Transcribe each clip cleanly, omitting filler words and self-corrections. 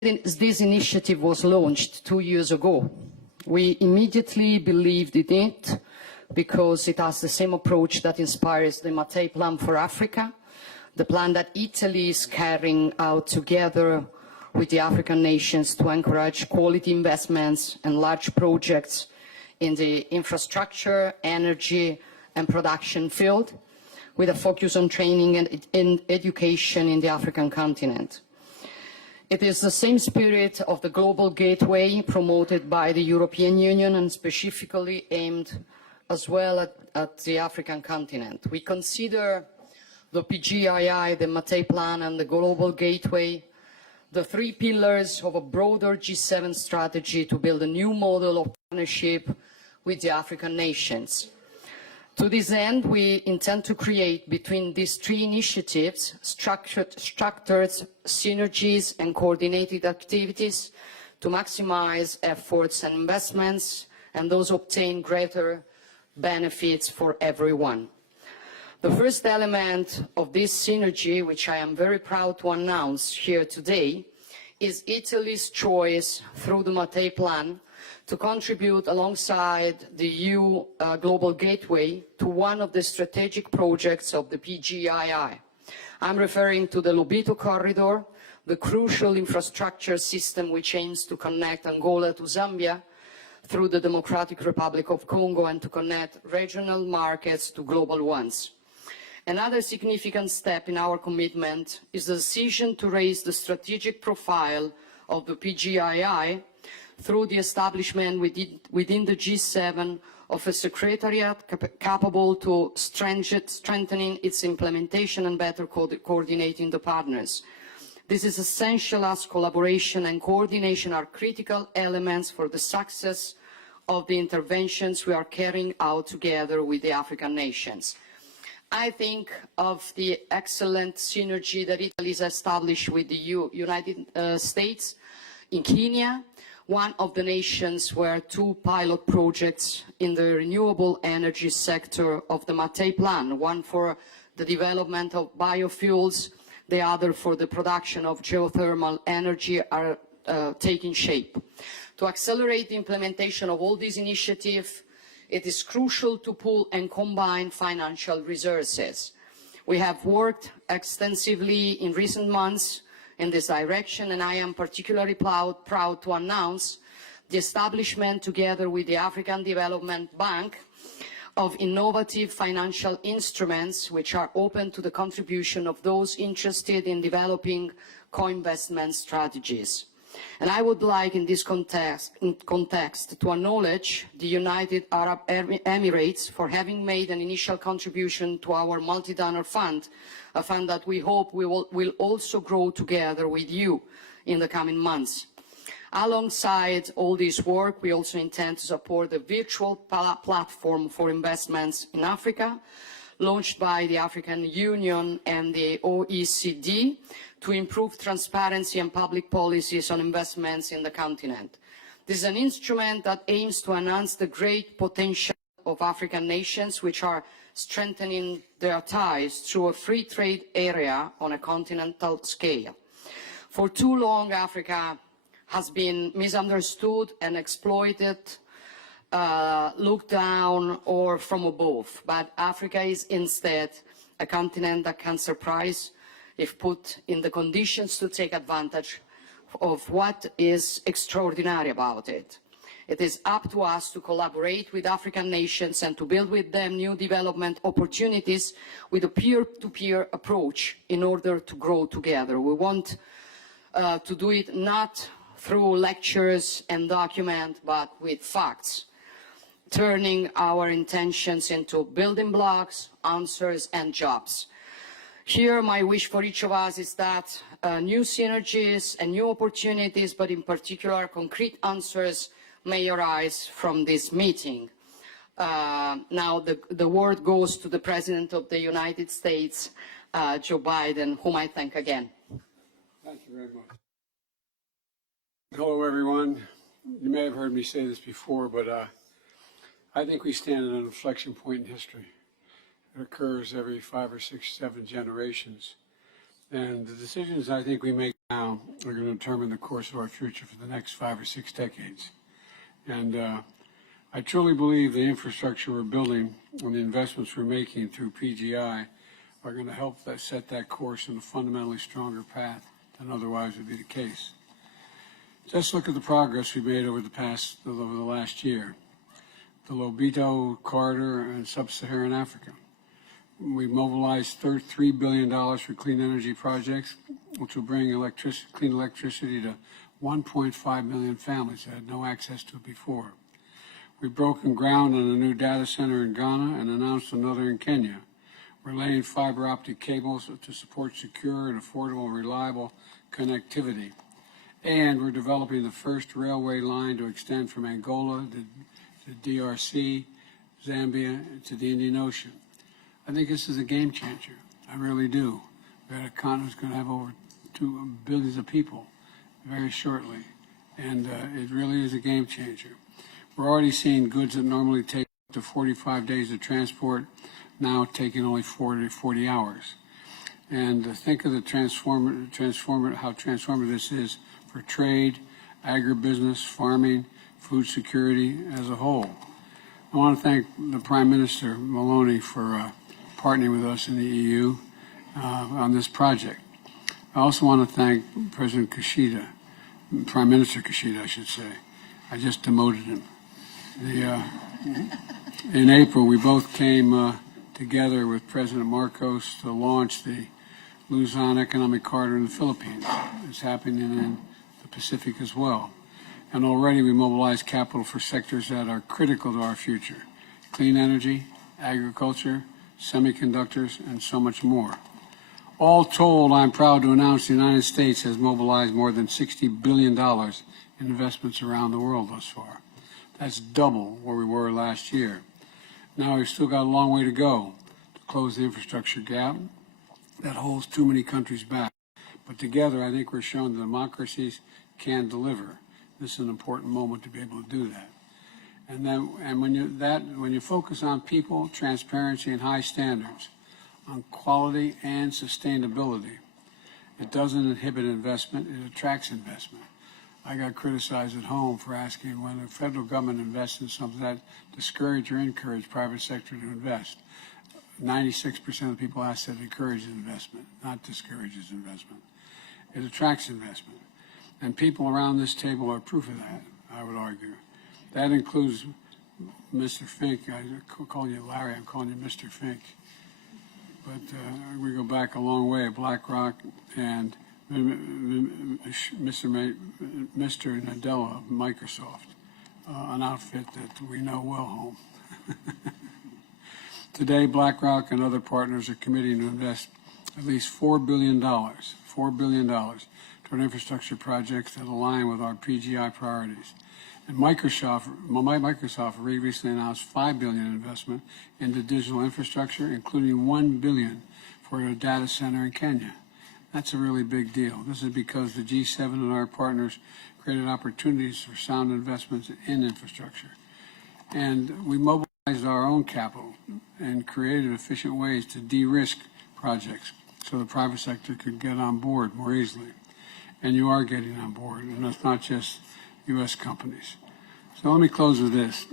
this initiative was launched 2 years ago, we immediately believed in it because it has the same approach that inspires the Mattei Plan for Africa, the plan that Italy is carrying out together with the African nations to encourage quality investments and large projects in the infrastructure, energy and production field, with a focus on training and education in the African continent. It is the same spirit of the Global Gateway promoted by the European Union and specifically aimed as well at the African continent. We consider the PGII, the Mattei Plan and the Global Gateway the three pillars of a broader G7 strategy to build a new model of partnership with the African nations. To this end, we intend to create between these three initiatives structured synergies and coordinated activities to maximize efforts and investments and those obtain greater benefits for everyone. The first element of this synergy, which I am very proud to announce here today, is Italy's choice through the Mattei Plan to contribute alongside the EU Global Gateway to one of the strategic projects of the PGII. I'm referring to the Lobito Corridor, the crucial infrastructure system which aims to connect Angola to Zambia through the Democratic Republic of Congo and to connect regional markets to global ones. Another significant step in our commitment is the decision to raise the strategic profile of the PGII through the establishment within the G7 of a secretariat capable to strengthening its implementation and better coordinating the partners. This is essential as collaboration and coordination are critical elements for the success of the interventions we are carrying out together with the African nations. I think of the excellent synergy that Italy has established with the United States in Kenya, one of the nations where two pilot projects in the renewable energy sector of the Mattei Plan, one for the development of biofuels, the other for the production of geothermal energy, are taking shape. To accelerate the implementation of all these initiatives, it is crucial to pool and combine financial resources. We have worked extensively in recent months in this direction, and I am particularly proud to announce the establishment, together with the African Development Bank, of innovative financial instruments which are open to the contribution of those interested in developing co-investment strategies. And I would like in this context to acknowledge the United Arab Emirates for having made an initial contribution to our multi-donor fund, a fund that we hope will also grow together with you in the coming months. Alongside all this work, we also intend to support the virtual platform for investments in Africa, launched by the African Union and the OECD, to improve transparency and public policies on investments in the continent. This is an instrument that aims to enhance the great potential of African nations, which are strengthening their ties through a free trade area on a continental scale. For too long, Africa has been misunderstood and exploited, looked down or from above. But Africa is instead a continent that can surprise if put in the conditions to take advantage of what is extraordinary about it. It is up to us to collaborate with African nations and to build with them new development opportunities with a peer-to-peer approach in order to grow together. We want to do it not through lectures and documents, but with facts, turning our intentions into building blocks, answers and jobs. Here, my wish for each of us is that new synergies and new opportunities, but in particular concrete answers, may arise from this meeting. Now the word goes to the President of the United States, Joe Biden, whom I thank again. Thank you very much. Hello, everyone. You may have heard me say this before, but I think we stand at an inflection point in history. It occurs every 5 or 6, 7 generations. And the decisions I think we make now are going to determine the course of our future for the next 5 or 6 decades. And I truly believe the infrastructure we're building and the investments we're making through PGI are going to help set that course in a fundamentally stronger path than otherwise would be the case. Just look at the progress we've made over the last year. The Lobito corridor in sub-Saharan Africa. We mobilized $3 billion for clean energy projects, which will bring clean electricity to 1.5 million families that had no access to it before. We've broken ground on a new data center in Ghana and announced another in Kenya. We're laying fiber optic cables to support secure and affordable, reliable connectivity. And we're developing the first railway line to extend from Angola to DRC, Zambia, to the Indian Ocean. I think this is a game changer. I really do. We're at a continent that's going to have over 2 billion of people very shortly. And it really is a game changer. We're already seeing goods that normally take up to 45 days to transport, now taking only 40 hours. And think of the how transformative this is for trade, agribusiness, farming, food security as a whole. I want to thank the Prime Minister Maloney for partnering with us in the EU on this project. I also want to thank President Kishida, Prime Minister Kishida, I should say. I just demoted him. In April, we both came together with President Marcos to launch the Luzon Economic Corridor in the Philippines. It's happening in the Pacific as well. And already we mobilized capital for sectors that are critical to our future: clean energy, agriculture, semiconductors, and so much more. All told, I'm proud to announce the United States has mobilized more than $60 billion in investments around the world thus far. That's double where we were last year. Now we've still got a long way to go to close the infrastructure gap that holds too many countries back. But together, I think we're showing that democracies can deliver. This is an important moment to be able to do that. And when you focus on people, transparency, and high standards, on quality and sustainability, it doesn't inhibit investment, it attracts investment. I got criticized at home for asking when the federal government invests in something that discourage or encourage private sector to invest. 96% of the people asked said it encourages investment, not discourages investment. It attracts investment. And people around this table are proof of that, I would argue. That includes Mr. Fink. I call you Larry, I'm calling you Mr. Fink. But we go back a long way, BlackRock and Mr. Nadella of Microsoft, an outfit that we know well home. Today, BlackRock and other partners are committing to invest at least $4 billion toward infrastructure projects that align with our PGI priorities. And Microsoft recently announced $5 billion investment into digital infrastructure, including $1 billion for a data center in Kenya. That's a really big deal. This is because the G7 and our partners created opportunities for sound investments in infrastructure. And we mobilized our own capital and created efficient ways to de-risk projects so the private sector could get on board more easily. And you are getting on board, and it's not just U.S. companies. So let me close with this.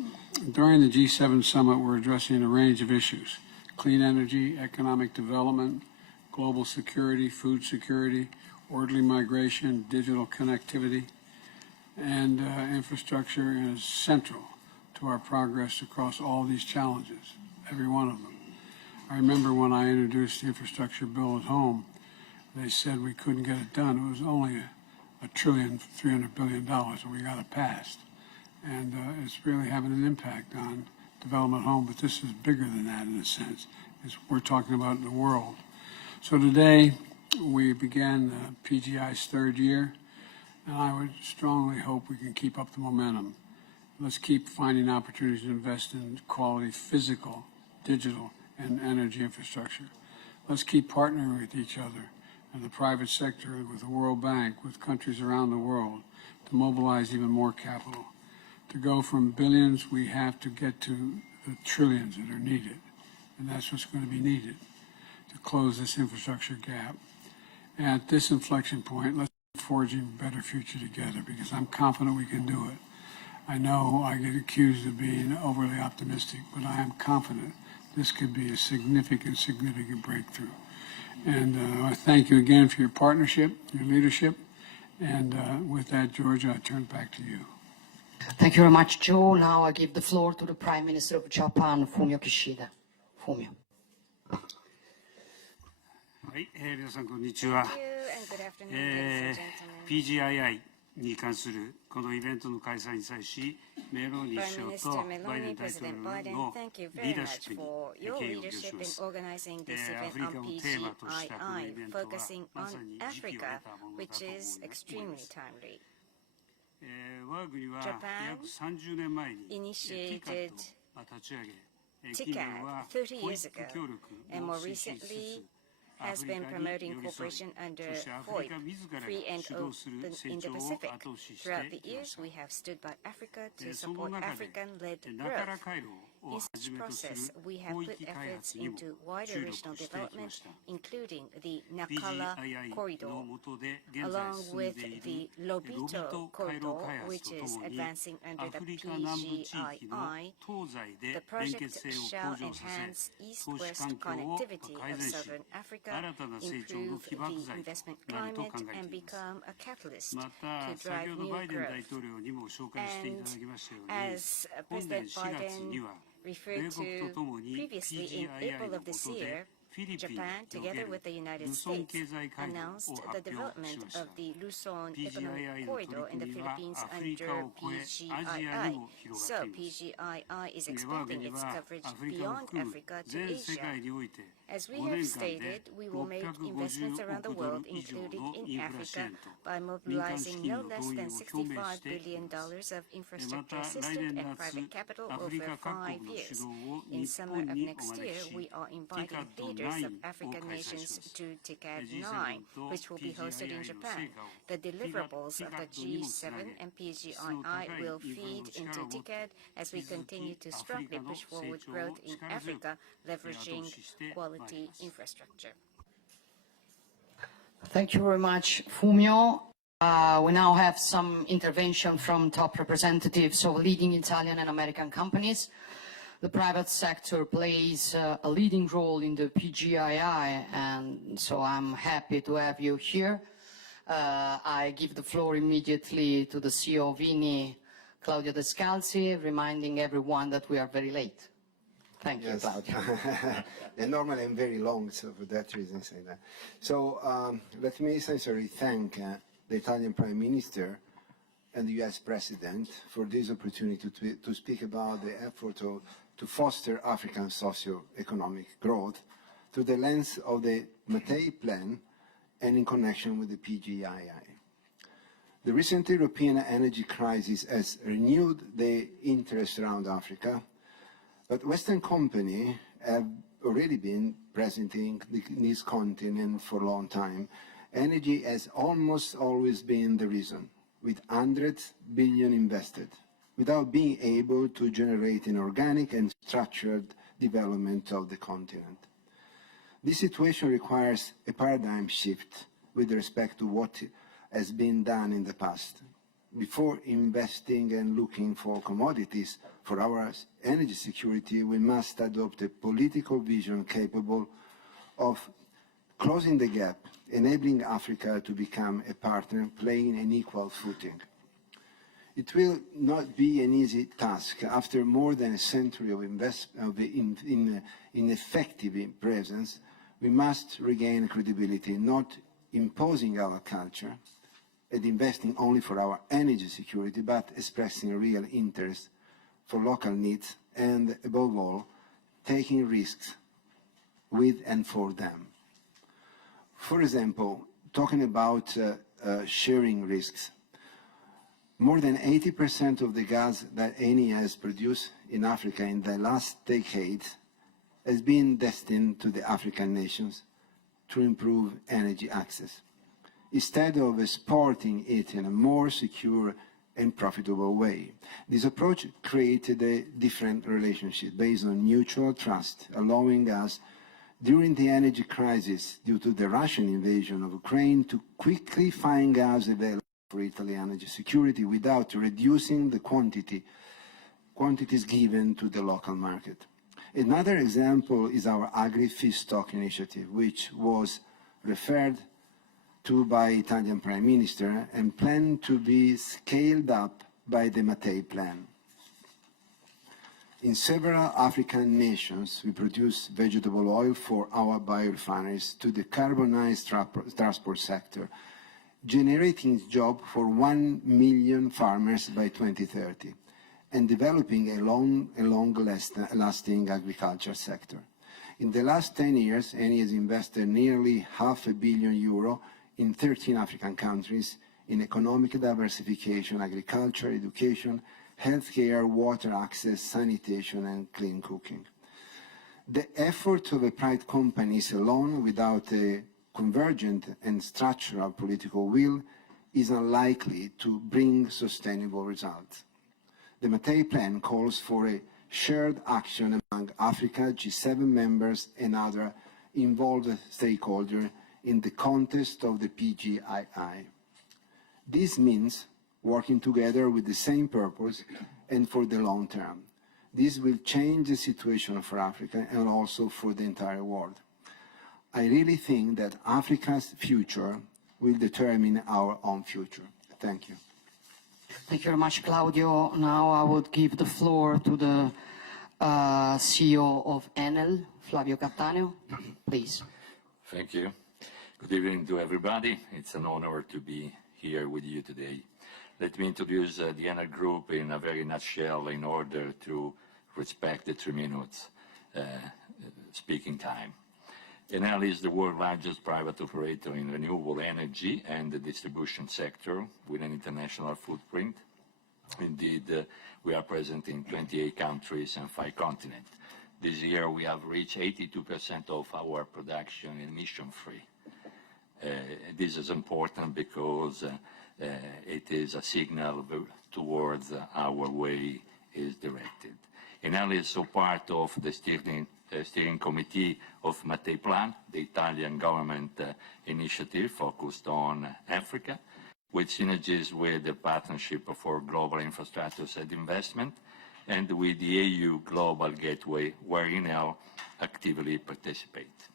During the G7 summit, we're addressing a range of issues: clean energy, economic development, global security, food security, orderly migration, digital connectivity, and infrastructure is central to our progress across all these challenges, every one of them. I remember when I introduced the infrastructure bill at home, they said we couldn't get it done. It was only $1.3 trillion, and we got it passed. And it's really having an impact on development at home, but this is bigger than that in a sense. We're talking about the world. So today, we began PGI's third year, and I would strongly hope we can keep up the momentum. Let's keep finding opportunities to invest in quality physical, digital, and energy infrastructure. Let's keep partnering with each other and the private sector, with the World Bank, with countries around the world, to mobilize even more capital. To go from billions, we have to get to the trillions that are needed, and that's what's going to be needed to close this infrastructure gap. And at this inflection point, let's forging a better future together, because I'm confident we can do it. I know I get accused of being overly optimistic, but I am confident this could be a significant, significant breakthrough. And I thank you again for your partnership, your leadership. And with that, Georgia, I turn it back to you. Thank you very much, Joe. Now I give the floor to the Prime Minister of Japan, Fumio Kishida. Fumio. はい、皆さんこんにちは。PGII に関するこのイベントの開催に際し、メローニ首相とバイデン大統領のリーダーシップに敬意を表します。アフリカをテーマとしたこのイベントはまさに時期を得たものだと思います。我が国は約30年前に TICAD を立ち上げ、近年は FOIP 協力を推進しつつ、has been promoting cooperation under FOIP, Free and Open Indo-Pacific. Throughout the years, we have stood by Africa to support African-led growth. In such process, we have put efforts into wider regional development, including the Nakala Corridor, along with the Lobito Corridor, which is advancing under the PGII. The project shall enhance east-west connectivity of southern Africa, improve the investment climate, and become a catalyst to drive new growth. And as President Biden referred to previously, in April of this year, Japan, together with the United States, announced the development of the Luzon Economic Corridor in the Philippines under PGII. So PGII is expanding its coverage beyond Africa to Asia. As we have stated, we will make investments around the world, including in Africa, by mobilizing no less than $65 billion of infrastructure assistance and private capital over 5 years. In summer of next year, we are inviting leaders of African nations to TICAD 9, which will be hosted in Japan. The deliverables of the G7 and PGII will feed into TICAD as we continue to strongly push forward growth in Africa, leveraging quality infrastructure. Thank you very much, Fumio. We now have some intervention from top representatives of leading Italian and American companies. The private sector plays a leading role in the PGII, and so I'm happy to have you here. I give the floor immediately to the CEO of INI, Claudio Descalzi, reminding everyone that we are very late. Thank you, Claudio. And normally I'm very long, so for that reason I say that. So let me sincerely thank the Italian Prime Minister and the US President for this opportunity to speak about the effort to foster African socio-economic growth through the lens of the Mattei Plan and in connection with the PGII. The recent European energy crisis has renewed the interest around Africa, but Western companies have already been present in this continent for a long time. Energy has almost always been the reason, with hundreds of billions invested, without being able to generate an organic and structured development of the continent. This situation requires a paradigm shift with respect to what has been done in the past. Before investing and looking for commodities for our energy security, we must adopt a political vision capable of closing the gap, enabling Africa to become a partner playing an equal footing. It will not be an easy task. After more than a century of investment in effective presence, we must regain credibility, not imposing our culture and investing only for our energy security, but expressing real interest for local needs and, above all, taking risks with and for them. For example, talking about sharing risks, more than 80% of the gas that Eni has produced in Africa in the last decade has been destined to the African nations to improve energy access, instead of exporting it in a more secure and profitable way. This approach created a different relationship based on mutual trust, allowing us during the energy crisis due to the Russian invasion of Ukraine to quickly find gas available for Italy energy security without reducing the quantities given to the local market. Another example is our agri-feedstock initiative, which was referred to by Italian Prime Minister and planned to be scaled up by the Mattei Plan. In several African nations, we produce vegetable oil for our biorefineries to decarbonize transport sector, generating jobs for 1 million farmers by 2030, and developing a long-lasting agriculture sector. In the last 10 years, Eni has invested nearly €500 million in 13 African countries in economic diversification, agriculture, education, healthcare, water access, sanitation, and clean cooking. The effort of a private companies alone, without a convergent and structural political will, is unlikely to bring sustainable results. The Mattei Plan calls for a shared action among Africa, G7 members, and other involved stakeholders in the context of the PGII. This means working together with the same purpose and for the long term. This will change the situation for Africa and also for the entire world. I really think that Africa's future will determine our own future. Thank you. Thank you very much, Claudio. Now I would give the floor to the CEO of Enel, Flavio Cattaneo. Please. Thank you. Good evening to everybody. It's an honor to be here with you today. Let me introduce the Enel Group in a very nutshell in order to respect the 3 minutes speaking time. Enel is the world's largest private operator in renewable energy and the distribution sector with an international footprint. Indeed, we are present in 28 countries and 5 continents. This year we have reached 82% of our production emission-free. This is important because it is a signal towards our way is directed. Enel is also part of the steering committee of Mattei Plan, the Italian government initiative focused on Africa, with synergies with the Partnership for Global Infrastructures and Investment, and with the EU Global Gateway, where Enel actively participates.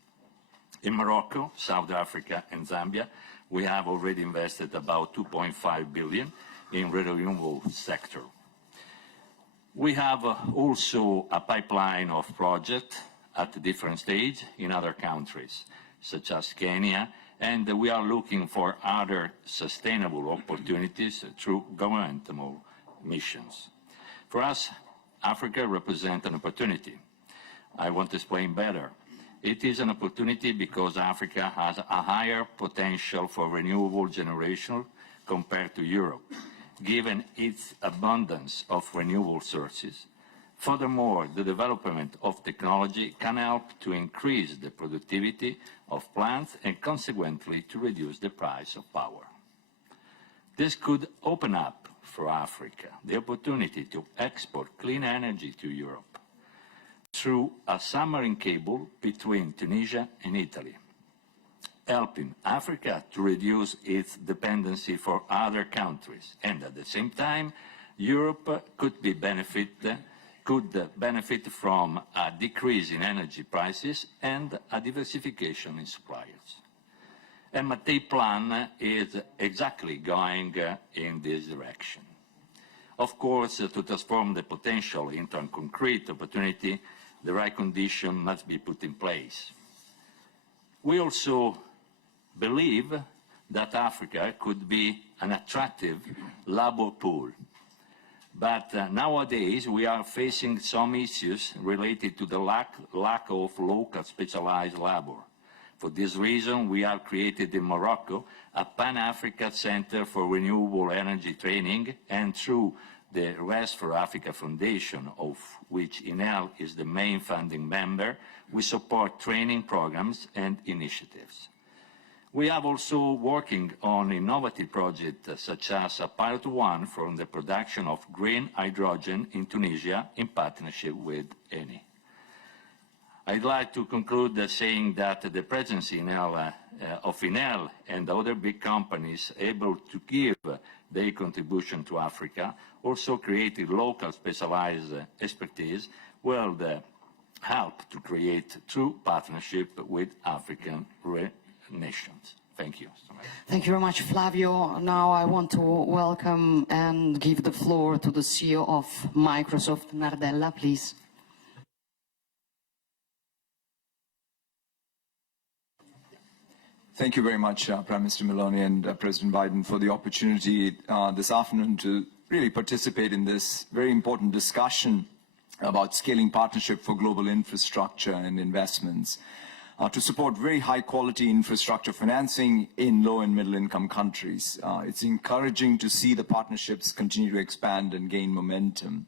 In Morocco, South Africa, and Zambia, we have already invested about 2.5 billion in the renewable sector. We have also a pipeline of projects at different stages in other countries, such as Kenya, and we are looking for other sustainable opportunities through governmental missions. For us, Africa represents an opportunity. I want to explain better. It is an opportunity because Africa has a higher potential for renewable generation compared to Europe, given its abundance of renewable sources. Furthermore, the development of technology can help to increase the productivity of plants and consequently to reduce the price of power. This could open up for Africa the opportunity to export clean energy to Europe through a submarine cable between Tunisia and Italy, helping Africa to reduce its dependency for other countries, and at the same time, Europe could benefit from a decrease in energy prices and a diversification in suppliers. And Mattei Plan is exactly going in this direction. Of course, to transform the potential into a concrete opportunity, the right condition must be put in place. We also believe that Africa could be an attractive labor pool. But nowadays we are facing some issues related to the lack of local specialized labor. For this reason, we have created in Morocco a Pan-Africa Center for Renewable Energy Training, and through the Rest for Africa Foundation, of which Enel is the main funding member, we support training programs and initiatives. We have also working on innovative projects such as a pilot one for the production of green hydrogen in Tunisia in partnership with Eni. I'd like to conclude saying that the presence of Enel and other big companies able to give their contribution to Africa, also creating local specialized expertise, will help to create true partnership with African nations. Thank you. Thank you very much, Flavio. Now I want to welcome and give the floor to the CEO of Microsoft, Nardella, please. Thank you very much, Prime Minister Maloney and President Biden, for the opportunity this afternoon to really participate in this very important discussion about scaling partnership for global infrastructure and investments to support very high-quality infrastructure financing in low- and middle-income countries. It's encouraging to see the partnerships continue to expand and gain momentum.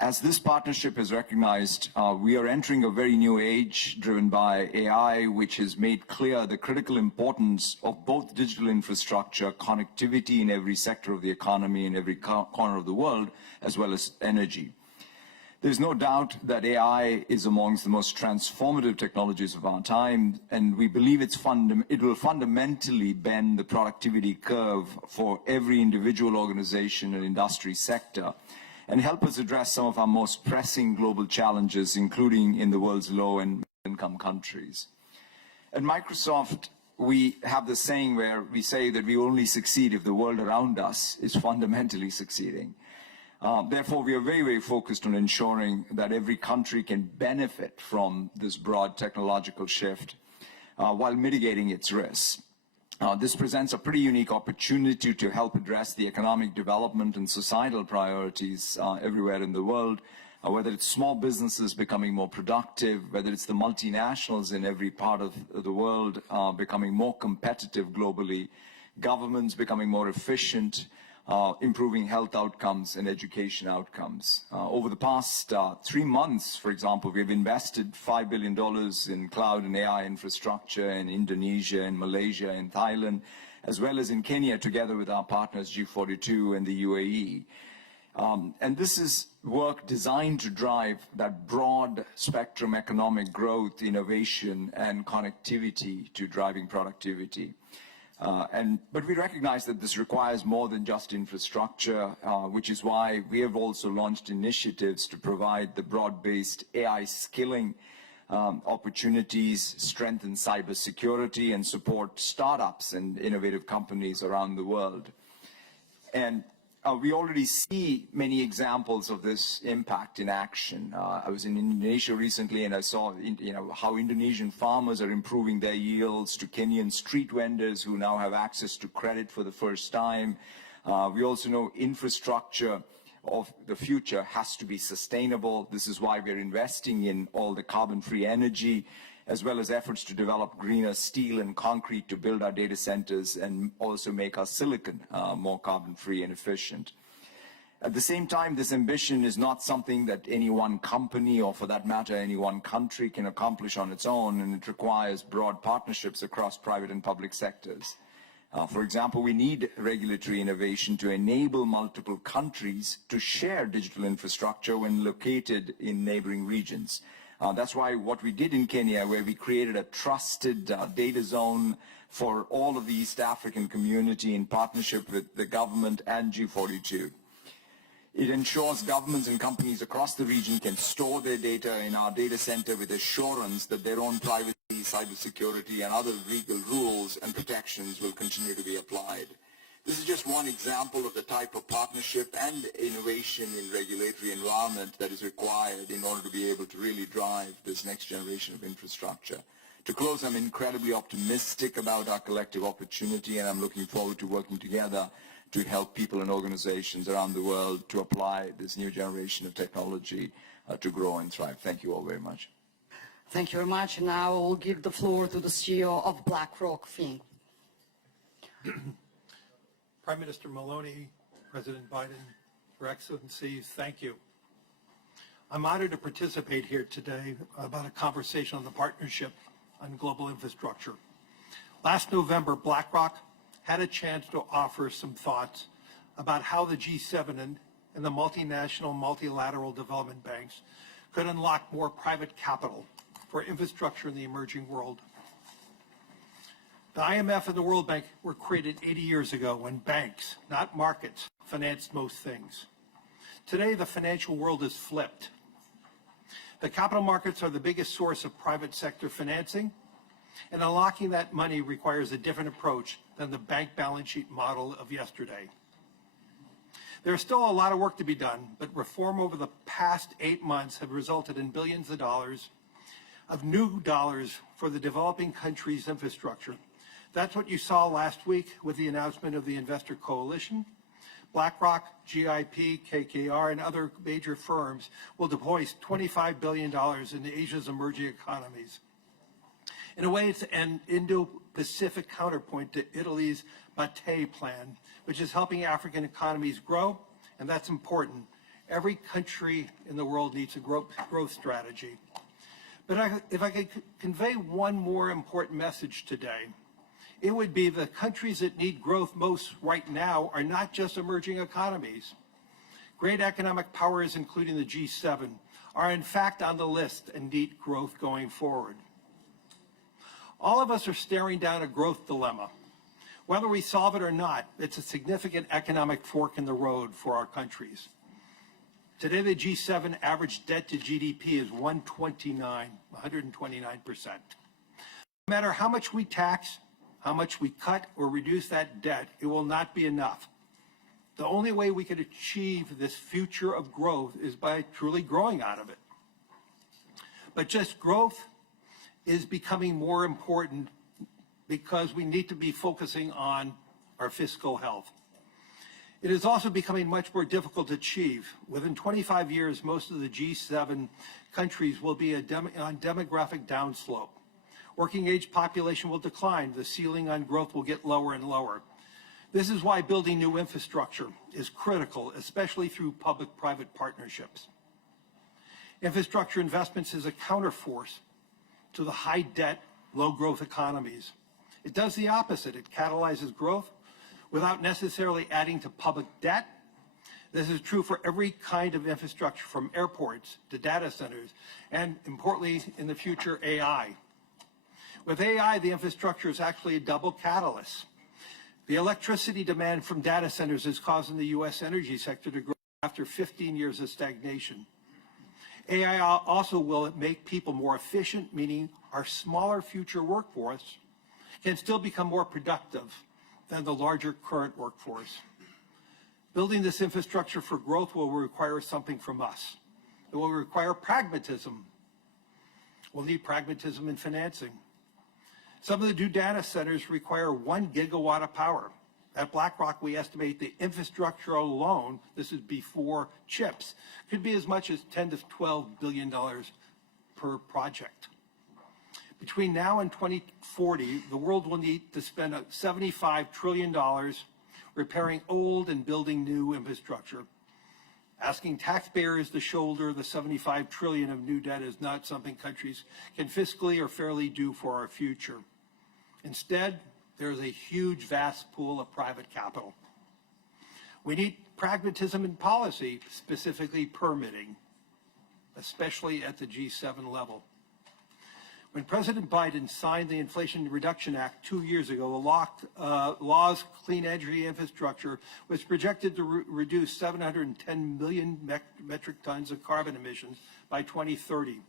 As this partnership is recognized, we are entering a very new age driven by AI, which has made clear the critical importance of both digital infrastructure, connectivity in every sector of the economy in every corner of the world, as well as energy. There's no doubt that AI is amongst the most transformative technologies of our time, and we believe it will fundamentally bend the productivity curve for every individual organization and industry sector, and help us address some of our most pressing global challenges, including in the world's low and middle-income countries. At Microsoft, we have the saying where we say that we only succeed if the world around us is fundamentally succeeding. Therefore, we are very, very focused on ensuring that every country can benefit from this broad technological shift while mitigating its risks. This presents a pretty unique opportunity to help address the economic development and societal priorities everywhere in the world, whether it's small businesses becoming more productive, whether it's the multinationals in every part of the world becoming more competitive globally, governments becoming more efficient, improving health outcomes and education outcomes. Over the past 3 months, for example, we've invested $5 billion in cloud and AI infrastructure in Indonesia and Malaysia and Thailand, as well as in Kenya, together with our partners G42 and the UAE. And this is work designed to drive that broad spectrum economic growth, innovation, and connectivity to driving productivity. But we recognize that this requires more than just infrastructure, which is why we have also launched initiatives to provide the broad-based AI skilling opportunities, strengthen cybersecurity, and support startups and innovative companies around the world. And we already see many examples of this impact in action. I was in Indonesia recently, and I saw how Indonesian farmers are improving their yields, to Kenyan street vendors who now have access to credit for the first time. We also know infrastructure of the future has to be sustainable. This is why we're investing in all the carbon-free energy, as well as efforts to develop greener steel and concrete to build our data centers and also make our silicon more carbon-free and efficient. At the same time, this ambition is not something that any one company, or for that matter, any one country can accomplish on its own, and it requires broad partnerships across private and public sectors. For example, we need regulatory innovation to enable multiple countries to share digital infrastructure when located in neighboring regions. That's why what we did in Kenya, where we created a trusted data zone for all of the East African community in partnership with the government and G42. It ensures governments and companies across the region can store their data in our data center with assurance that their own privacy, cybersecurity, and other legal rules and protections will continue to be applied. This is just one example of the type of partnership and innovation in regulatory environment that is required in order to be able to really drive this next generation of infrastructure. To close, I'm incredibly optimistic about our collective opportunity, and I'm looking forward to working together to help people and organizations around the world to apply this new generation of technology to grow and thrive. Thank you all very much. Thank you very much. Now I will give the floor to the CEO of BlackRock, Finn. Prime Minister Maloney, President Biden, Your Excellencies, thank you. I'm honored to participate here today about a conversation on the partnership on global infrastructure. Last November, BlackRock had a chance to offer some thoughts about how the G-7 and the multinational multilateral development banks could unlock more private capital for infrastructure in the emerging world. The IMF and the World Bank were created 80 years ago when banks, not markets, financed most things. Today, the financial world is flipped. The capital markets are the biggest source of private sector financing, and unlocking that money requires a different approach than the bank balance sheet model of yesterday. There's still a lot of work to be done, but reform over the past 8 months have resulted in billions of new dollars for the developing countries' infrastructure. That's what you saw last week with the announcement of the Investor Coalition. BlackRock, GIP, KKR, and other major firms will deploy $25 billion in Asia's emerging economies. In a way, it's an Indo-Pacific counterpoint to Italy's Mattei plan, which is helping African economies grow, and that's important. Every country in the world needs a growth strategy. But if I could convey one more important message today, it would be the countries that need growth most right now are not just emerging economies. Great economic powers, including the G7, are in fact on the list and need growth going forward. All of us are staring down a growth dilemma. Whether we solve it or not, it's a significant economic fork in the road for our countries. Today, the G7 average debt to GDP is 129%. No matter how much we tax, how much we cut or reduce that debt, it will not be enough. The only way we can achieve this future of growth is by truly growing out of it. But just growth is becoming more important because we need to be focusing on our fiscal health. It is also becoming much more difficult to achieve. Within 25 years, most of the G7 countries will be on demographic downslope. Working age population will decline. The ceiling on growth will get lower and lower. This is why building new infrastructure is critical, especially through public-private partnerships. Infrastructure investments is a counterforce to the high debt, low growth economies. It does the opposite. It catalyzes growth without necessarily adding to public debt. This is true for every kind of infrastructure, from airports to data centers, and importantly, in the future, AI. With AI, the infrastructure is actually a double catalyst. The electricity demand from data centers is causing the U.S. energy sector to grow after 15 years of stagnation. AI also will make people more efficient, meaning our smaller future workforce can still become more productive than the larger current workforce. Building this infrastructure for growth will require something from us. It will require pragmatism. We'll need pragmatism in financing. Some of the new data centers require 1 gigawatt of power. At BlackRock, we estimate the infrastructure alone, this is before chips, could be as much as $10 to $12 billion per project. Between now and 2040, the world will need to spend $75 trillion repairing old and building new infrastructure. Asking taxpayers to shoulder the $75 trillion of new debt is not something countries can fiscally or fairly do for our future. Instead, there's a huge, vast pool of private capital. We need pragmatism in policy, specifically permitting, especially at the G7 level. When President Biden signed the Inflation Reduction Act 2 years ago, the law's clean energy infrastructure was projected to reduce 710 million metric tons of carbon emissions by 2030.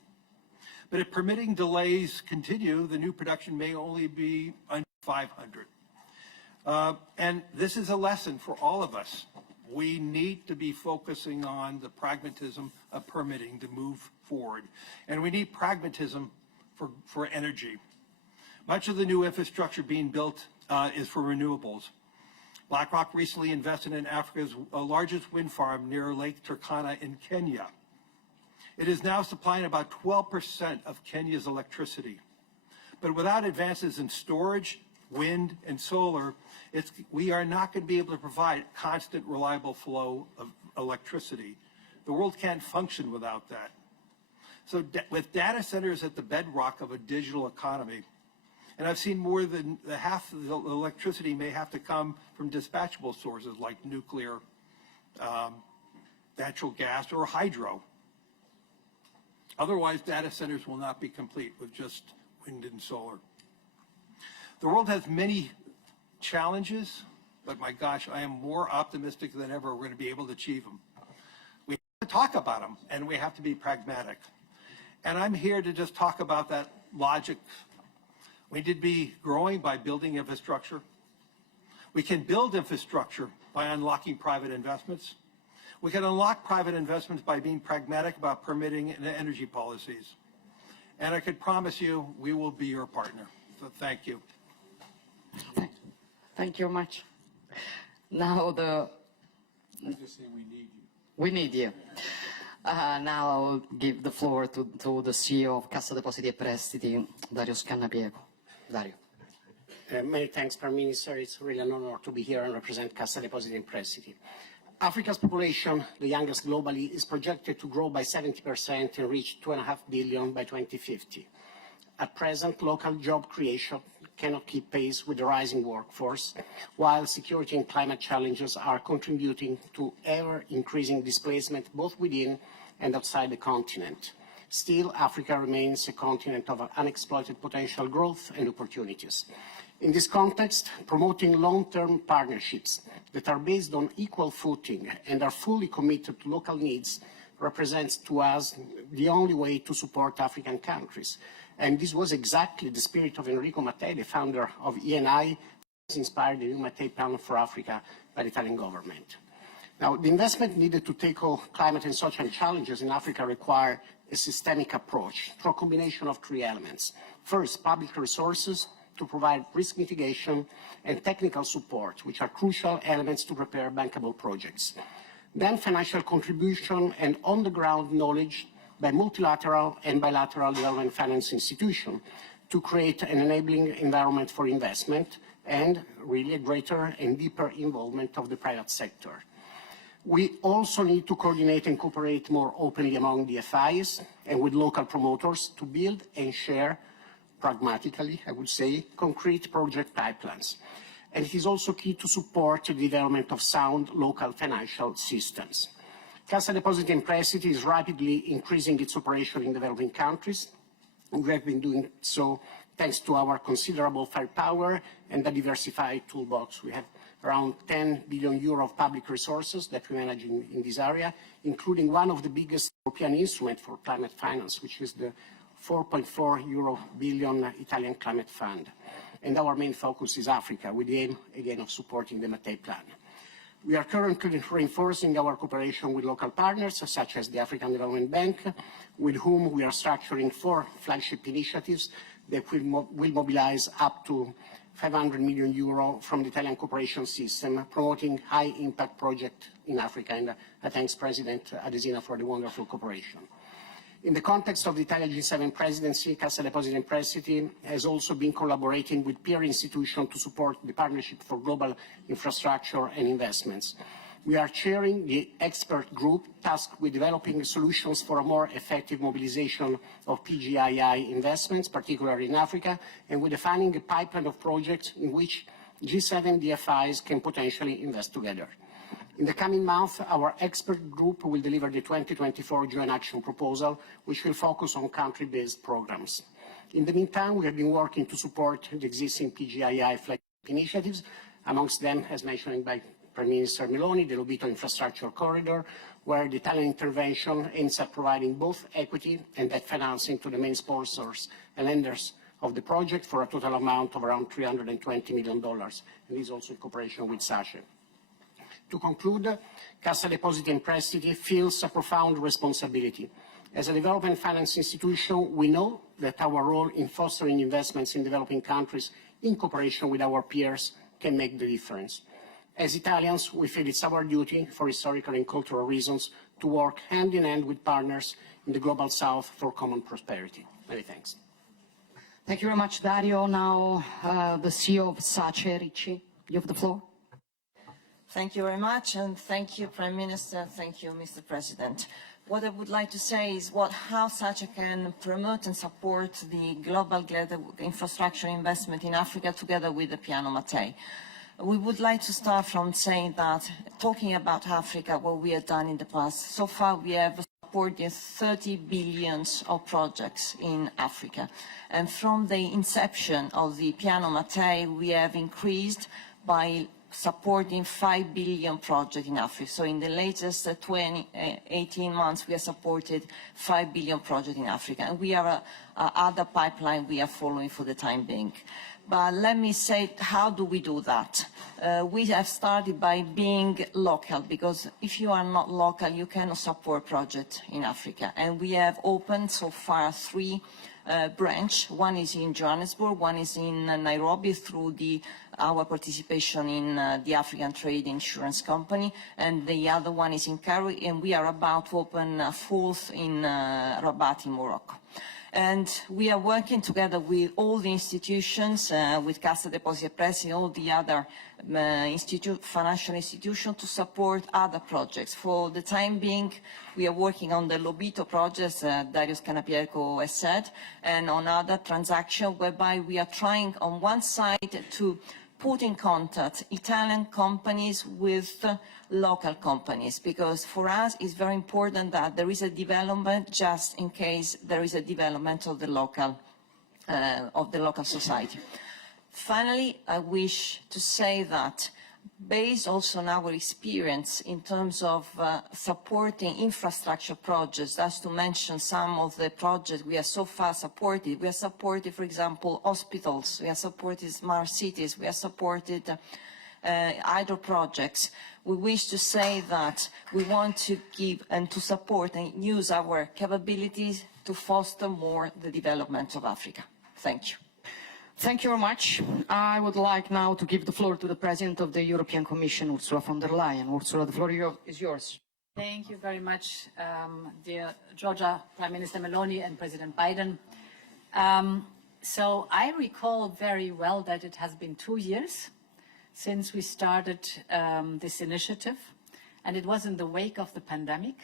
But if permitting delays continue, the new production may only be under 500. And this is a lesson for all of us. We need to be focusing on the pragmatism of permitting to move forward. And we need pragmatism for energy. Much of the new infrastructure being built is for renewables. BlackRock recently invested in Africa's largest wind farm near Lake Turkana in Kenya. It is now supplying about 12% of Kenya's electricity. But without advances in storage, wind, and solar, we are not going to be able to provide constant, reliable flow of electricity. The world can't function without that. So with data centers at the bedrock of a digital economy, and I've seen more than half of the electricity may have to come from dispatchable sources like nuclear, natural gas, or hydro. Otherwise, data centers will not be complete with just wind and solar. The world has many challenges, but my gosh, I am more optimistic than ever we're going to be able to achieve them. We have to talk about them, and we have to be pragmatic. And I'm here to just talk about that logic. We need to be growing by building infrastructure. We can build infrastructure by unlocking private investments. We can unlock private investments by being pragmatic about permitting and energy policies. And I could promise you, we will be your partner. So thank you. Thank you much. Now I'm just saying we need you. we need you. Now I'll give the floor to the CEO of Cassa Depositi e Prestiti, Dario Scannapiego. Dario. Many thanks, Prime Minister. It's really an honor to be here and represent Cassa Depositi e Prestiti. Africa's population, the youngest globally, is projected to grow by 70% and reach 2.5 billion by 2050. At present, local job creation cannot keep pace with the rising workforce, while security and climate challenges are contributing to ever-increasing displacement both within and outside the continent. Still, Africa remains a continent of unexploited potential growth and opportunities. In this context, promoting long-term partnerships that are based on equal footing and are fully committed to local needs represents to us the only way to support African countries. And this was exactly the spirit of Enrico Mattei, the founder of ENI, who inspired the new Mattei Plan for Africa by the Italian government. Now, the investment needed to tackle climate and social challenges in Africa require a systemic approach through a combination of three elements. First, public resources to provide risk mitigation and technical support, which are crucial elements to prepare bankable projects. Then financial contribution and on-the-ground knowledge by multilateral and bilateral development finance institutions to create an enabling environment for investment and really a greater and deeper involvement of the private sector. We also need to coordinate and cooperate more openly among the FIs and with local promoters to build and share pragmatically, I would say, concrete project pipelines. And it is also key to support the development of sound local financial systems. Cassa Depositi e Prestiti is rapidly increasing its operation in developing countries. We have been doing so thanks to our considerable firepower and a diversified toolbox. We have around 10 billion euro of public resources that we manage in this area, including one of the biggest European instruments for climate finance, which is the 4.4 billion Italian Climate Fund. And our main focus is Africa, with the aim, again, of supporting the Mattei Plan. We are currently reinforcing our cooperation with local partners, such as the African Development Bank, with whom we are structuring 4 flagship initiatives that will mobilize up to 500 million euro from the Italian cooperation system, promoting high-impact projects in Africa. And I thank President Adesina for the wonderful cooperation. In the context of the Italian G7 presidency, Cassa Depositi e Prestiti has also been collaborating with peer institutions to support the Partnership for Global Infrastructure and Investments. We are chairing the expert group tasked with developing solutions for a more effective mobilization of PGII investments, particularly in Africa, and with defining a pipeline of projects in which G7 DFIs can potentially invest together. In the coming month, our expert group will deliver the 2024 joint action proposal, which will focus on country-based programs. In the meantime, we have been working to support the existing PGII flagship initiatives, amongst them, as mentioned by Prime Minister Meloni, the Lobito Infrastructure Corridor, where the Italian intervention aims at providing both equity and debt financing to the main sponsors and lenders of the project for a total amount of around $320 million, and is also in cooperation with SACE. To conclude, Cassa Depositi e Prestiti feels a profound responsibility. As a development finance institution, we know that our role in fostering investments in developing countries in cooperation with our peers can make the difference. As Italians, we feel it's our duty, for historical and cultural reasons, to work hand in hand with partners in the Global South for common prosperity. Many thanks. Thank you very much, Dario. Now, the CEO of SACE, Ricci, you have the floor. Thank you very much, and thank you, Prime Minister. Thank you, Mr. President. What I would like to say is how SACE can promote and support the global infrastructure investment in Africa together with the Piano Mattei. We would like to start from saying that, talking about Africa, what we have done in the past. So far, we have supporting 30 billion of projects in Africa. And from the inception of the Piano Mattei, we have increased by supporting 5 billion projects in Africa. So in the latest 18 months, we have supported 5 billion projects in Africa. And we have other pipeline we are following for the time being. But let me say, how do we do that? We have started by being local, because if you are not local, you cannot support projects in Africa. And we have opened so far 3 branches. One is in Johannesburg, one is in Nairobi through our participation in the African Trade Insurance Company, and the other one is in Cairo, and we are about to open a 4th in Rabat in Morocco. And we are working together with all the institutions, with Cassa Depositi e Prestiti, all the other financial institutions to support other projects. For the time being, we are working on the Lobito projects, Darius Canapielco has said, and on other transactions whereby we are trying on one side to put in contact Italian companies with local companies, because for us it's very important that there is a development just in case there is a development of the local society. Finally, I wish to say that based also on our experience in terms of supporting infrastructure projects, just to mention some of the projects we have so far supported. We have supported, for example, hospitals, we have supported smart cities, we have supported hydro projects. We wish to say that we want to give and to support and use our capabilities to foster more the development of Africa. Thank you. Thank you very much. I would like now to give the floor to the President of the European Commission, Ursula von der Leyen. Ursula, the floor is yours. Thank you very much, dear Georgia, Prime Minister Meloni and President Biden. So I recall very well that it has been 2 years since we started this initiative, and it was in the wake of the pandemic.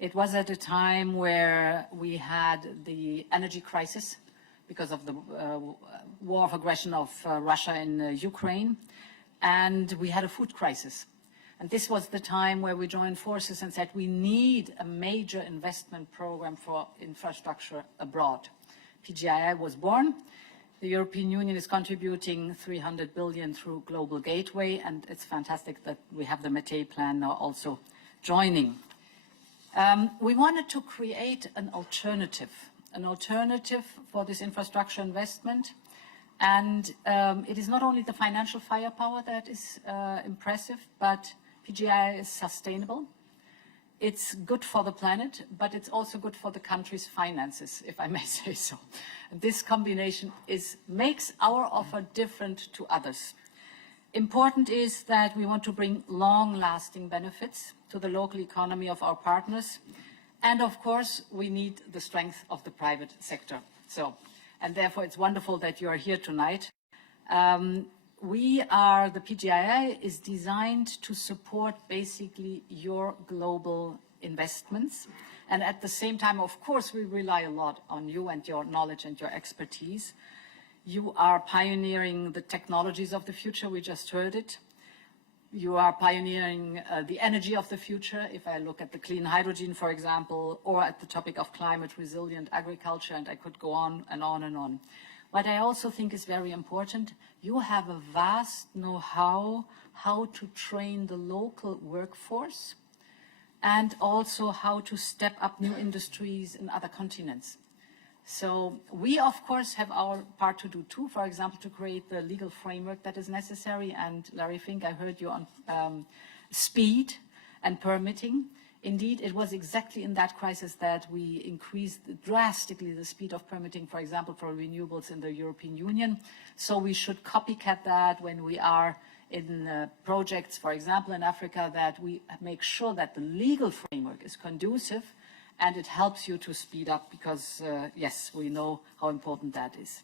It was at a time where we had the energy crisis because of the war of aggression of Russia in Ukraine, and we had a food crisis. And this was the time where we joined forces and said we need a major investment program for infrastructure abroad. PGII was born. The European Union is contributing 300 billion through Global Gateway, and it's fantastic that we have the Mattei plan now also joining. We wanted to create an alternative for this infrastructure investment. And it is not only the financial firepower that is impressive, but PGI is sustainable. It's good for the planet, but it's also good for the country's finances, if I may say so. This combination makes our offer different to others. Important is that we want to bring long-lasting benefits to the local economy of our partners. And of course, we need the strength of the private sector. And therefore, it's wonderful that you are here tonight. The PGII is designed to support basically your global investments. And at the same time, of course, we rely a lot on you and your knowledge and your expertise. You are pioneering the technologies of the future, we just heard it. You are pioneering the energy of the future, if I look at the clean hydrogen, for example, or at the topic of climate resilient agriculture, and I could go on and on and on. What I also think is very important, you have a vast know-how how to train the local workforce and also how to step up new industries in other continents. So we, of course, have our part to do too, for example, to create the legal framework that is necessary. And Larry Fink, I heard you on speed and permitting. Indeed, it was exactly in that crisis that we increased drastically the speed of permitting, for example, for renewables in the European Union. So we should copycat that when we are in projects, for example, in Africa, that we make sure that the legal framework is conducive and it helps you to speed up because, yes, we know how important that is.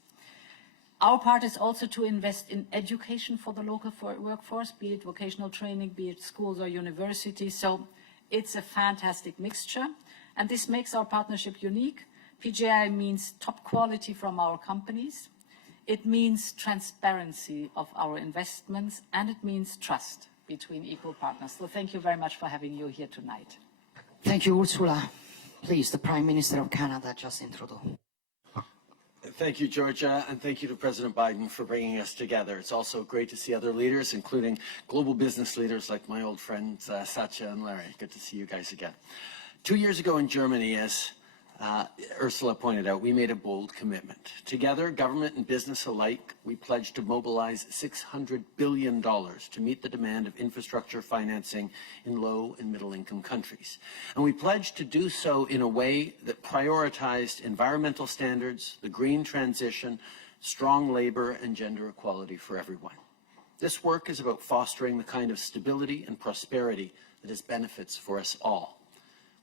Our part is also to invest in education for the local workforce, be it vocational training, be it schools or universities. So it's a fantastic mixture, and this makes our partnership unique. PGI means top quality from our companies. It means transparency of our investments, and it means trust between equal partners. So thank you very much for having you here tonight. Thank you, Ursula. Please, the Prime Minister of Canada, Justin Trudeau. Thank you, Georgia, and thank you to President Biden for bringing us together. It's also great to see other leaders, including global business leaders like my old friends Satya and Larry. Good to see you guys again. 2 years ago in Germany, as Ursula pointed out, we made a bold commitment. Together, government and business alike, we pledged to mobilize $600 billion to meet the demand of infrastructure financing in low and middle-income countries. And we pledged to do so in a way that prioritized environmental standards, the green transition, strong labor, and gender equality for everyone. This work is about fostering the kind of stability and prosperity that has benefits for us all.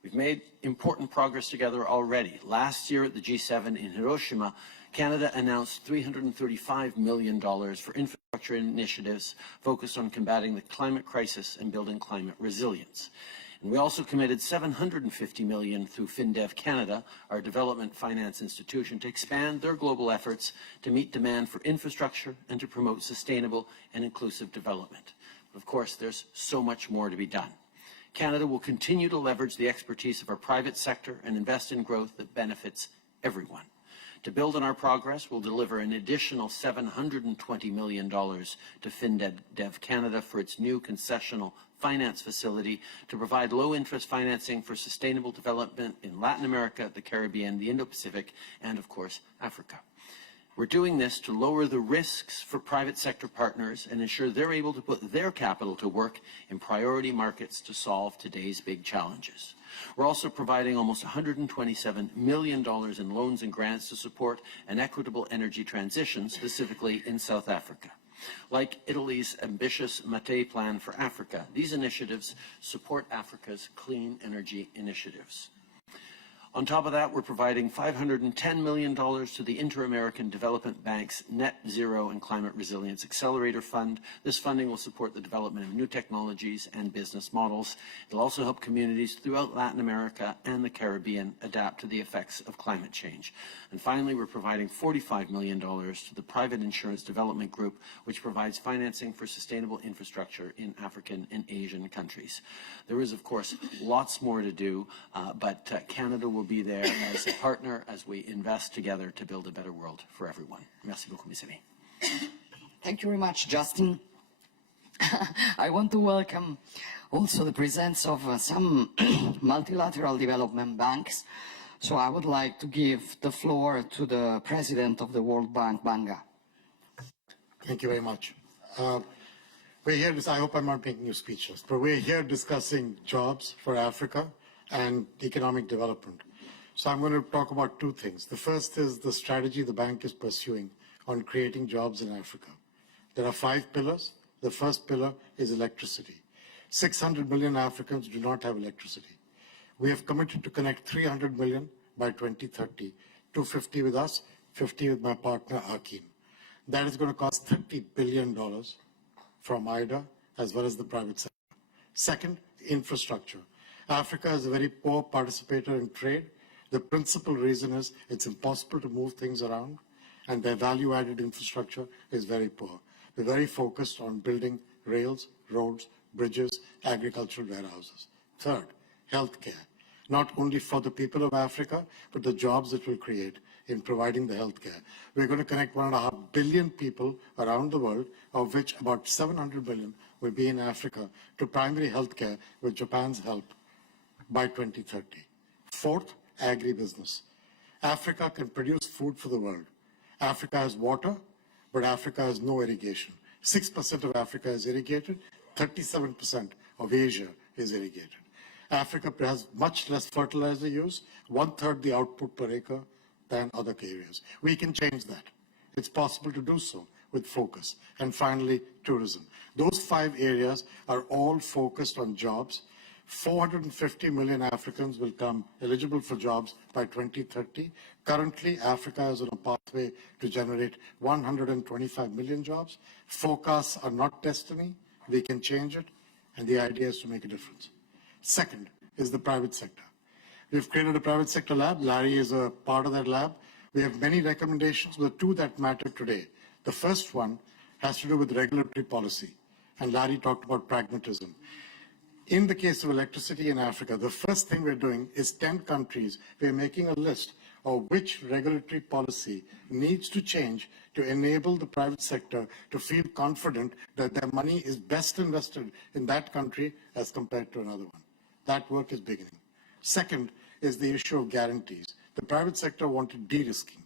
We've made important progress together already. Last year at the G7 in Hiroshima, Canada announced $335 million for infrastructure initiatives focused on combating the climate crisis and building climate resilience. And we also committed $750 million through FinDev Canada, our development finance institution, to expand their global efforts to meet demand for infrastructure and to promote sustainable and inclusive development. But of course, there's so much more to be done. Canada will continue to leverage the expertise of our private sector and invest in growth that benefits everyone. To build on our progress, we'll deliver an additional $720 million to FinDev Canada for its new concessional finance facility to provide low-interest financing for sustainable development in Latin America, the Caribbean, the Indo-Pacific, and, of course, Africa. We're doing this to lower the risks for private sector partners and ensure they're able to put their capital to work in priority markets to solve today's big challenges. We're also providing almost $127 million in loans and grants to support an equitable energy transition, specifically in South Africa. Like Italy's ambitious Mattei plan for Africa, these initiatives support Africa's clean energy initiatives. On top of that, we're providing $510 million to the Inter-American Development Bank's Net Zero and Climate Resilience Accelerator Fund. This funding will support the development of new technologies and business models. It'll also help communities throughout Latin America and the Caribbean adapt to the effects of climate change. And finally, we're providing $45 million to the Private Insurance Development Group, which provides financing for sustainable infrastructure in African and Asian countries. There is, of course, lots more to do, but Canada will be there as a partner as we invest together to build a better world for everyone. Merci beaucoup, mes amis. Thank you very much, Justin. I want to welcome also the presence of some multilateral development banks. So I would like to give the floor to the president of the World Bank, Banga. Thank you very much. We're here, I hope I'm not making you speechless, but we're here discussing jobs for Africa and economic development. So I'm going to talk about two things. The first is the strategy the bank is pursuing on creating jobs in Africa. There are 5 pillars. The first pillar is electricity. 600 million Africans do not have electricity. We have committed to connect 300 million by 2030, 250 with us, 50 with my partner Akin. That is going to cost $30 billion from IDA as well as the private sector. Second, infrastructure. Africa is a very poor participator in trade. The principal reason is it's impossible to move things around, and their value-added infrastructure is very poor. We're very focused on building rails, roads, bridges, agricultural warehouses. Third, healthcare. Not only for the people of Africa, but the jobs it will create in providing the healthcare. We're going to connect 1.5 billion people around the world, of which about 700 million will be in Africa, to primary healthcare with Japan's help by 2030. Fourth, agribusiness. Africa can produce food for the world. Africa has water, but Africa has no irrigation. 6% of Africa is irrigated, 37% of Asia is irrigated. Africa has much less fertilizer use, 1/3 the output per acre than other areas. We can change that. It's possible to do so with focus. And finally, tourism. Those 5 areas are all focused on jobs. 450 million Africans will come eligible for jobs by 2030. Currently, Africa is on a pathway to generate 125 million jobs. Forecasts are not destiny. We can change it, and the idea is to make a difference. Second is the private sector. We've created a private sector lab. Larry is a part of that lab. We have many recommendations, but 2 that matter today. The first one has to do with regulatory policy, and Larry talked about pragmatism. In the case of electricity in Africa, the first thing we're doing is 10 countries. We're making a list of which regulatory policy needs to change to enable the private sector to feel confident that their money is best invested in that country as compared to another one. That work is beginning. Second is the issue of guarantees. The private sector wanted de-risking.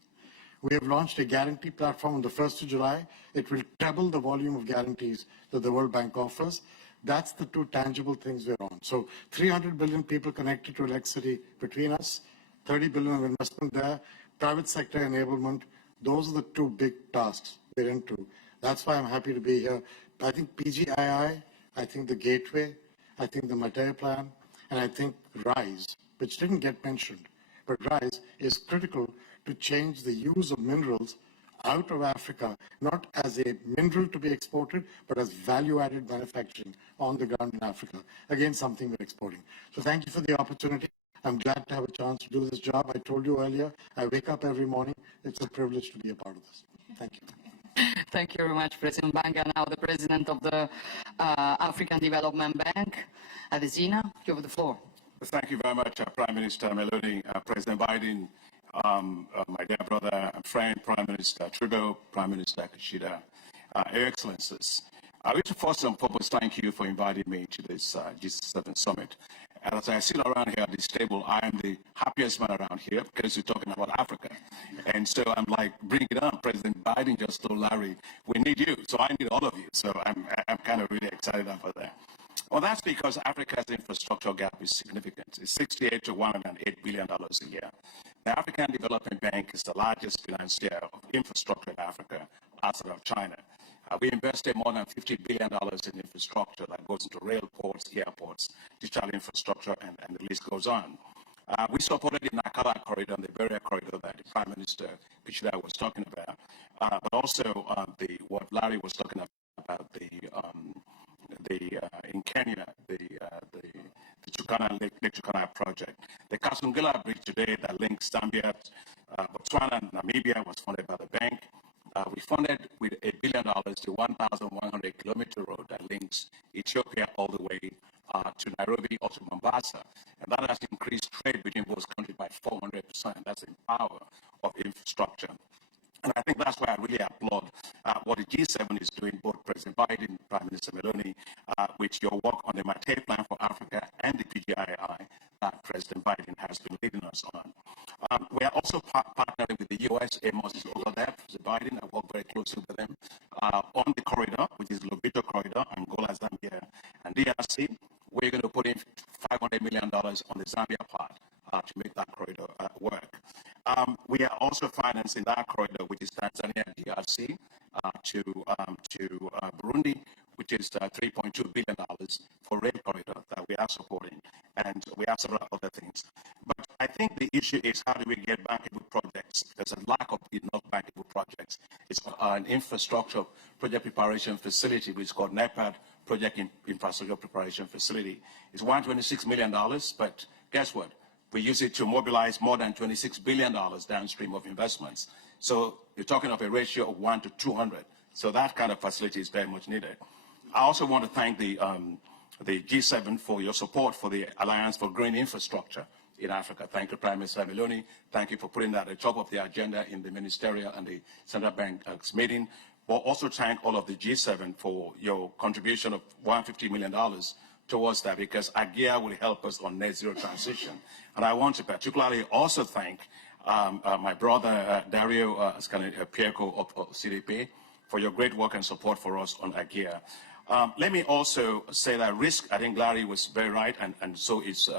We have launched a guarantee platform on the 1st of July. It will treble the volume of guarantees that the World Bank offers. That's the two tangible things we're on. So 300 billion people connected to electricity between us, 30 billion of investment there, private sector enablement. Those are the two big tasks we're into. That's why I'm happy to be here. I think PGII, I think the Gateway, I think the Mattei Plan, and I think RISE, which didn't get mentioned, but RISE is critical to change the use of minerals out of Africa, not as a mineral to be exported, but as value-added manufacturing on the ground in Africa. Again, something we're exporting. So thank you for the opportunity. I'm glad to have a chance to do this job. I told you earlier, I wake up every morning. It's a privilege to be a part of this. Thank you. Thank you very much, President Banga. Now the President of the African Development Bank, Adesina, you have the floor. Thank you very much, Prime Minister Meloni, President Biden, my dear brother and friend, Prime Minister Trudeau, Prime Minister Kishida, Your Excellencies. I wish to first and foremost thank you for inviting me to this G7 summit. And as I sit around here at this table, I am the happiest man around here because we're talking about Africa. And so I'm like, bring it on. President Biden just told Larry, we need you. So I need all of you. So I'm kind of really excited about that. Well, that's because Africa's infrastructure gap is significant. It's $68 to $108 billion a year. The African Development Bank is the largest financier of infrastructure in Africa outside of China. We invested more than $50 billion in infrastructure that goes into rail ports, airports, digital infrastructure, and the list goes on. We supported the Nakala corridor and the Berea corridor that the Prime Minister Kishida was talking about, but also what Larry was talking about, in Kenya, the Turkana Lake Turkana project. The Kasungila Bridge today that links Zambia, Botswana, and Namibia was funded by the bank. We funded with $1 billion the 1,100-kilometer road that links Ethiopia all the way to Nairobi or to Mombasa. And that has increased trade between both countries by 400%. That's the power of infrastructure. And I think that's why I really applaud what the G7 is doing, both President Biden, Prime Minister Meloni, with your work on the Mattei Plan for Africa and the PGII that President Biden has been leading us on. We are also partnering with the U.S. Amos is over there, President Biden. I work very closely with them on the corridor, which is Lobito Corridor, Angola, Zambia, and DRC. We're going to put in $500 million on the Zambia part to make that corridor work. We are also financing that corridor, which is Tanzania and DRC, to Burundi, which is $3.2 billion for rail corridor that we are supporting, and we have several other things. But I think the issue is how do we get bankable projects? There's a lack of enough bankable projects. It's an infrastructure project preparation facility, which is called NEPAD, Project Infrastructure Preparation Facility. It's $126 million, but guess what? We use it to mobilize more than $26 billion downstream of investments. So you're talking of a ratio of 1 to 200. So that kind of facility is very much needed. I also want to thank the G7 for your support for the Alliance for Green Infrastructure in Africa. Thank you, Prime Minister Meloni. Thank you for putting that at the top of the agenda in the ministerial and the Central Bank's meeting. But also thank all of the G7 for your contribution of $150 million towards that, because AGIA will help us on net zero transition. And I want to particularly also thank my brother Dario Pierco of CDP for your great work and support for us on AGIA. Let me also say that risk, I think Larry was very right, and so is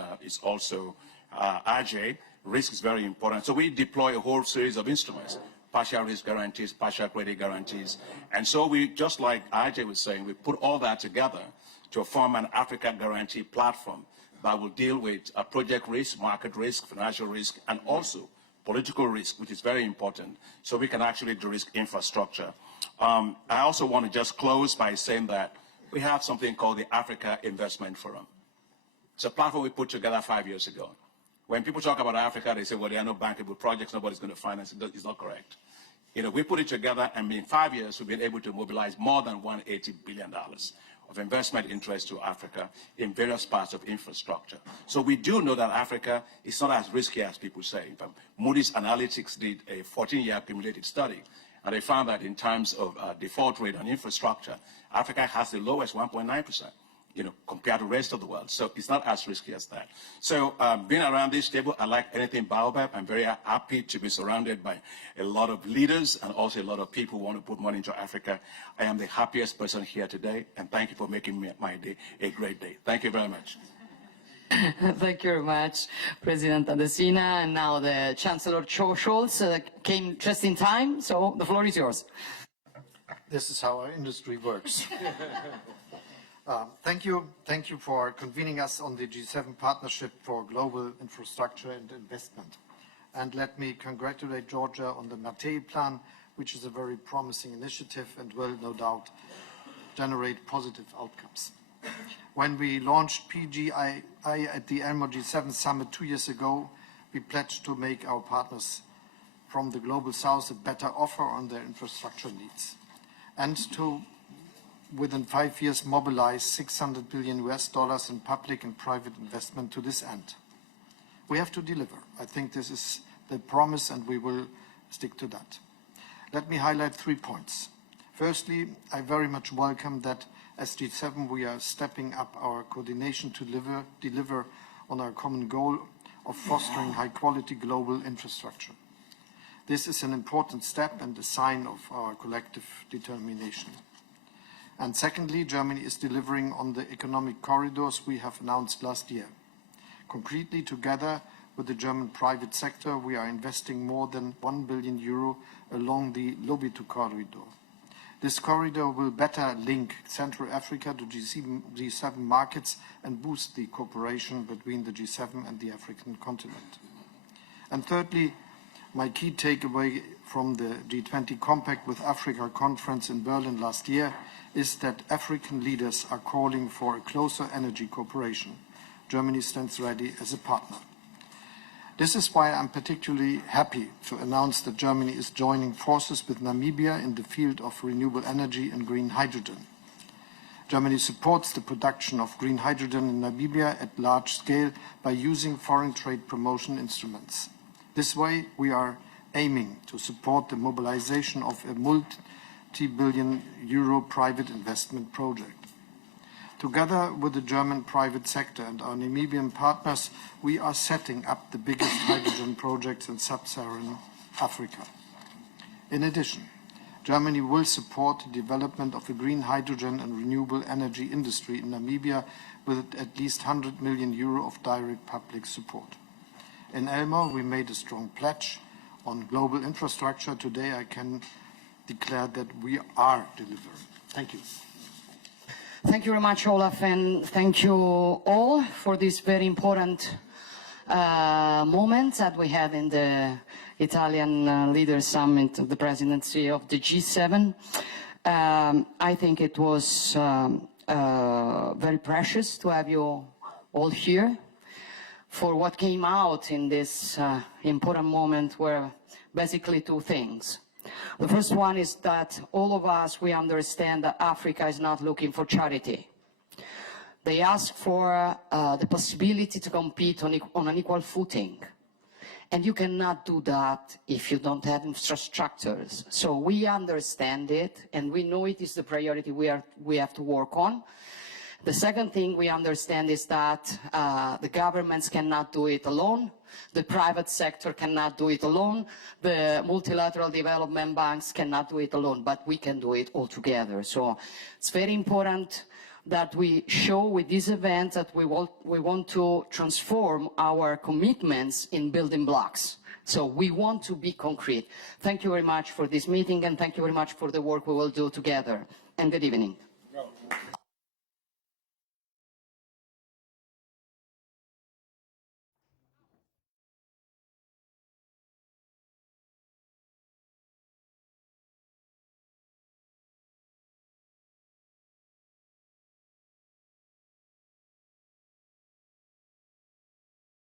also Ajay. Risk is very important. So we deploy a whole series of instruments, partial risk guarantees, partial credit guarantees. And so we, just like Ajay was saying, we put all that together to form an Africa guarantee platform that will deal with project risk, market risk, financial risk, and also political risk, which is very important, so we can actually de-risk infrastructure. I also want to just close by saying that we have something called the Africa Investment Forum. It's a platform we put together 5 years ago. When people talk about Africa, they say, well, there are no bankable projects, nobody's going to finance it. It's not correct. You know, we put it together, and in 5 years, we've been able to mobilize more than $180 billion of investment interest to Africa in various parts of infrastructure. So we do know that Africa is not as risky as people say. But Moody's Analytics did a 14-year accumulated study, and they found that in terms of default rate on infrastructure, Africa has the lowest 1.9%. Compared to the rest of the world. So it's not as risky as that. So being around this table, I like anything Baobab. I'm very happy to be surrounded by a lot of leaders and also a lot of people who want to put money into Africa. I am the happiest person here today, and thank you for making my day a great day. Thank you very much. Thank you very much, President Adesina. And now the Chancellor Scholz came just in time, so the floor is yours. This is how our industry works. Thank you for convening us on the G7 Partnership for Global Infrastructure and Investment. And let me congratulate Georgia on the Mattei Plan, which is a very promising initiative and will no doubt generate positive outcomes. When we launched PGI at the Elmo G7 Summit 2 years ago, we pledged to make our partners from the Global South a better offer on their infrastructure needs, and to within 5 years mobilize $600 billion in public and private investment to this end. We have to deliver. I think this is the promise, and we will stick to that. Let me highlight 3 points. Firstly, I very much welcome that as G7 we are stepping up our coordination to deliver on our common goal of fostering high-quality global infrastructure. This is an important step and a sign of our collective determination. And secondly, Germany is delivering on the economic corridors we have announced last year. Concretely, together with the German private sector, we are investing more than €1 billion along the Lobito corridor. This corridor will better link Central Africa to G7 markets and boost the cooperation between the G7 and the African continent. And thirdly, my key takeaway from the G20 Compact with Africa conference in Berlin last year is that African leaders are calling for a closer energy cooperation. Germany stands ready as a partner. This is why I'm particularly happy to announce that Germany is joining forces with Namibia in the field of renewable energy and green hydrogen. Germany supports the production of green hydrogen in Namibia at large scale by using foreign trade promotion instruments. This way, we are aiming to support the mobilization of a multi-billion euro private investment project. Together with the German private sector and our Namibian partners, we are setting up the biggest hydrogen projects in sub-Saharan Africa. In addition, Germany will support the development of a green hydrogen and renewable energy industry in Namibia with at least €100 million of direct public support. In Elmo, we made a strong pledge on global infrastructure. Today, I can declare that we are delivering. Thank you. Thank you very much, Olaf, and thank you all for this very important moment that we had in the Italian Leaders Summit of the presidency of the G7. I think it was very precious to have you all here for what came out in this important moment were basically 2 things. The first one is that all of us, we understand that Africa is not looking for charity. They ask for the possibility to compete on an equal footing. And you cannot do that if you don't have infrastructures. So we understand it, and we know it is the priority we have to work on. The second thing we understand is that the governments cannot do it alone. The private sector cannot do it alone. The multilateral development banks cannot do it alone, but we can do it all together. So it's very important that we show with this event that we want to transform our commitments in building blocks. So we want to be concrete. Thank you very much for this meeting, and thank you very much for the work we will do together. And good evening.